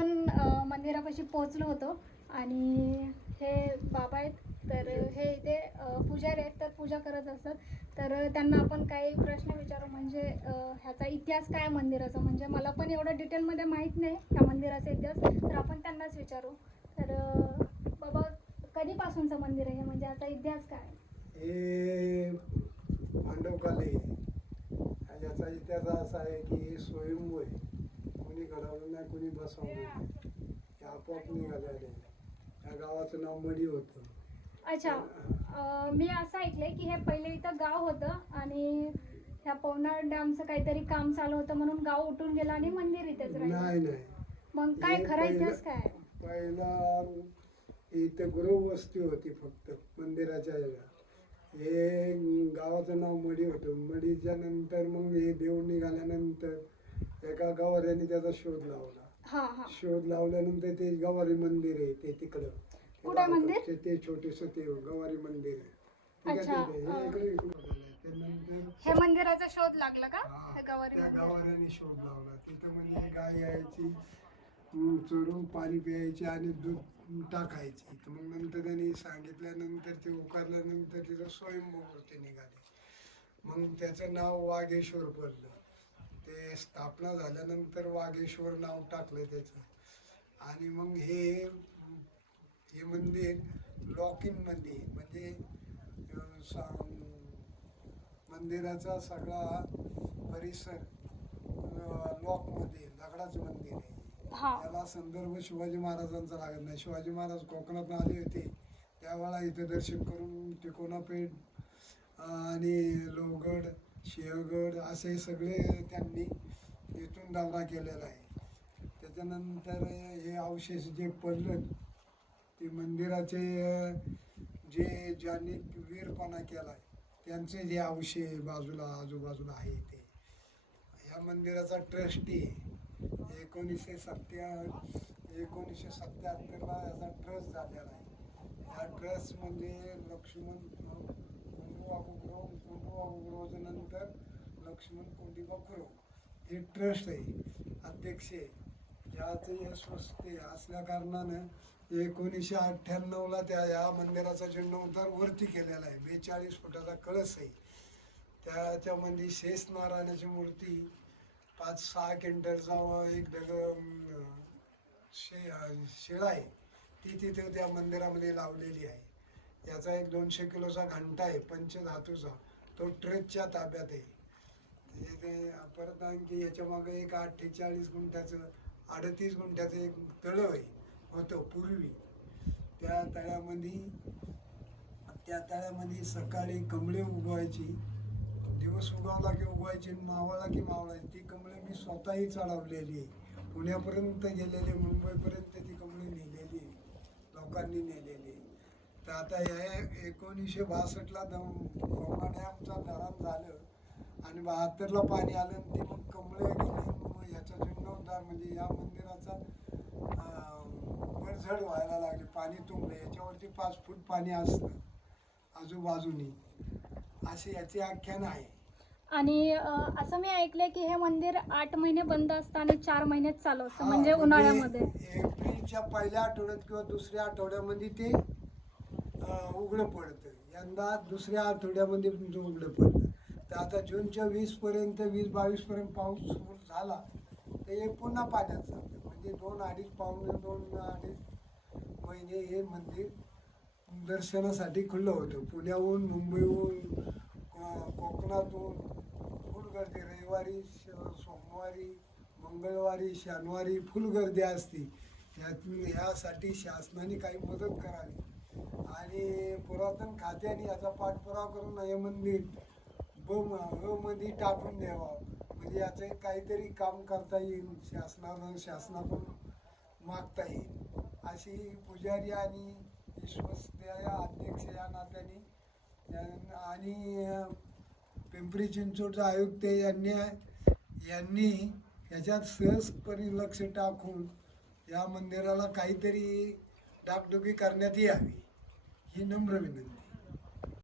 आपण मंदिरापाशी पोहोचलो होतो आणि हे बाबा आहेत, तर हे इथे पुजारी आहेत, तर पूजा करत असतात. तर त्यांना आपण काही प्रश्न विचारू, म्हणजे ह्याचा इतिहास काय मंदिराचा, म्हणजे मला पण एवढं डिटेलमध्ये माहीत नाही त्या मंदिराचा इतिहास, तर आपण त्यांनाच विचारू. तर बाबा, कधीपासूनचं मंदिर आहे, म्हणजे याचा इतिहास काय? हे पांडवकाल आहे. याचा इतिहास असा आहे की हे स्वयंभू आहे, कोणी घडवलं नाही, कोणी बसवलं नाही, हे आपोआप निघालेले. या गावाचं नाव मडी होतं. अच्छा. मी असं ऐकलंय की हे पहिले इथं गाव होतं आणि ह्या पवनार डॅमचं काहीतरी काम चालू होतं म्हणून गाव उठून गेलं आणि मंदिर इथेच राहिलं. नाही नाही, मग काय हे खरा इतिहास काय आहे? पहिला इथं गृहवस्ती होती फक्त मंदिराच्या याला. हे गावाचं नाव मडी होतं. मडीच्या नंतर मग हे देव निघाल्यानंतर एका गवाऱ्याने त्याचा शोध लावला. हा हा. शोध लावल्यानंतर ते गवारी मंदिर आहे, ते तिकडं कुठे मंदिर? ते छोटेस ते गवारी मंदिर आहे. अच्छा. हे इकडे त्यानंतर हे मंदिराचा शोध लागला का? हे गवारी त्या मंदिर. गावाऱ्याने शोध लावला. तिथं म्हणजे गाय यायची, चोरून पाणी प्यायची आणि दूध टाकायची. तर मग नंतर त्यांनी सांगितल्यानंतर ते उकारल्यानंतर तिथं स्वयंभू मूर्ती निघाली. मग त्याचं नाव वाघेश्वर पडलं. ते स्थापना झाल्यानंतर वाघेश्वर नाव टाकलं त्याचं. आणि मग हे मंदिर लॉक इन मध्ये, म्हणजे मंदिराचा सगळा परिसर लॉकमध्ये, दगडाचं मंदिर आहे. त्याला संदर्भ शिवाजी महाराजांचा लागत नाही. शिवाजी महाराज कोकणात आले होते त्यावेळेला इथे दर्शन करून तिकोनापेठ आणि लोहगड, सिंहगड असे सगळे त्यांनी इथून दौरा केलेला आहे. त्याच्यानंतर हे अवशेष जे पडलं ते मंदिराचे, जे ज्यांनी वीरपणा केला त्यांचे जे अवशेष बाजूला आजूबाजूला आहे ते. ह्या मंदिराचा ट्रस्टी आहे. 1977ला याचा ट्रस्ट झालेला आहे. या ट्रस्ट म्हणजे लक्ष्मण कुंडू नंतर लक्ष्मण कोंडिबा खुरो हे ट्रस्ट आहे, अध्यक्ष आहे. याचं यशस्वी असल्या कारणानं 1998ला या मंदिराचा जीर्णोद्धार वरती केलेला आहे. 42 फुटाचा कळस आहे. त्याच्यामध्ये शेष नारायणाची मूर्ती 5-6 क्विंटलचा एक शिळा आहे, ती तिथे त्या मंदिरामध्ये लावलेली आहे. याचा एक 200 किलोचा घंटा आहे पंचधातूचा, तो ट्रस्टच्या ताब्यात आहे. परत आणखी याच्या मागे एक 48 गुंठ्याचं 38 गुंठ्याचं एक तळं आहे होतं पूर्वी. त्या तळ्यामध्ये सकाळी कमळे उगवायची, दिवस उगवला की उगवायची, मावळला की मावळायची. ती कमळे मी स्वतःही चढवलेली आहे. पुण्यापर्यंत गेलेली, मुंबईपर्यंत ती कमळे नेलेली आहे, लोकांनी नेलेली. तर आता हे 1962ला पवना डॅमचा धरण झालं आणि 72ला पाणी आलं आणि ती मग कमळे गेली. मग ह्याचा जीर्णोद्धार म्हणजे या मंदिराचा पडझड व्हायला लागली, पाणी तुंबले. याच्यावरती 5 फूट पाणी असतं आजूबाजूनी, अशी याची आख्यान आहे. आणि असं मी ऐकलंय की हे मंदिर 8 महिने बंद असतं आणि 4 महिन्यात चालू असतं, म्हणजे उन्हाळ्यामध्ये. एप्रिलच्या पहिल्या आठवड्यात किंवा दुसऱ्या आठवड्यामध्ये ते उघडं पडतं. यंदा दुसऱ्या आठवड्यामध्ये उघडं पडतं. तर आता जूनच्या 20-पर्यंत 20-22 पर्यंत पाऊस सुरू झाला तर हे पुन्हा पाण्यात जातं. म्हणजे 2-2.5 महिने हे मंदिर दर्शनासाठी खुलं होतं. पुण्याहून, मुंबईहून, कोकणातून फुल गर्दी. रविवारी, सोमवारी, मंगळवारी, शनिवारी फुल गर्दी असते. ह्यासाठी शासनाने काही मदत करावी आणि पुरातन खात्याने याचा पाठपुरावा करून हे मंदिर मध्ये टाकून द्यावं, म्हणजे याचं काहीतरी काम करता येईल, शासनाकडून मागता येईल, अशी पुजारी आणि विश्वस्त अध्यक्ष या नात्याने आणि पिंपरी चिंचवडचा आयुक्त यांनी याच्यात सहजपणे लक्ष टाकून या मंदिराला काहीतरी डागडुगी करण्यात यावी, ही नम्र विनंती.